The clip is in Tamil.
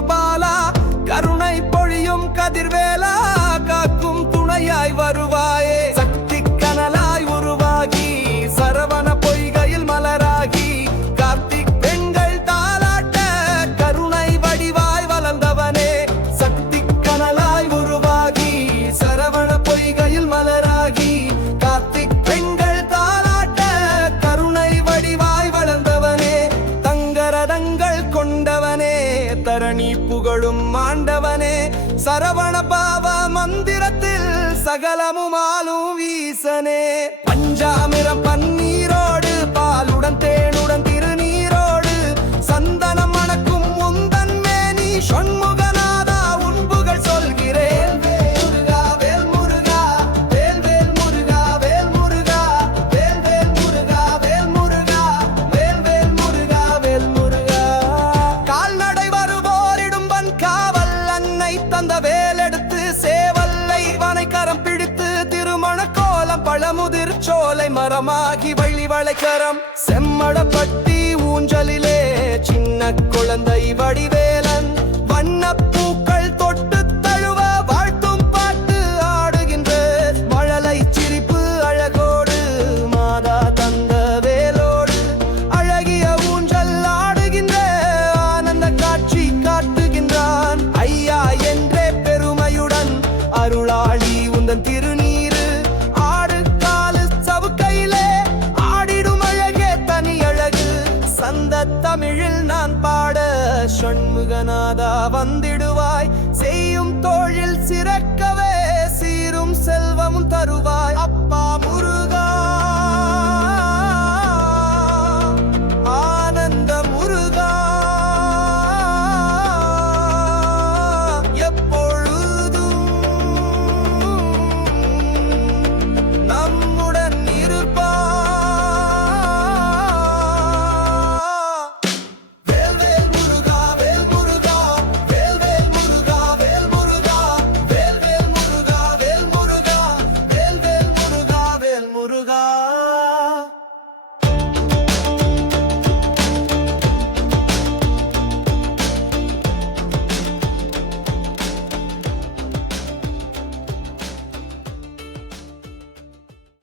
bye. புகழும் ஆண்டவனே. சரவண பாவ மந்திரத்தில் சகலமும் ஆளும் வீசனே. பஞ்சாமிர பன்ன கரம் பிடித்து திருமண கோலம் பழமுதிர் சோலை மரமாகி வழி வளைக்கரம் செம்மடப்பட்டி ஊஞ்சலிலே உந்தன் திருநீரு ஆடு காலு சவுக்கையிலே ஆடிடும் அழகே தனி அழகு. சந்த தமிழில் நான் பாட சண்முகநாதா வந்திடுவாய். செய்யும் தோழில் சிற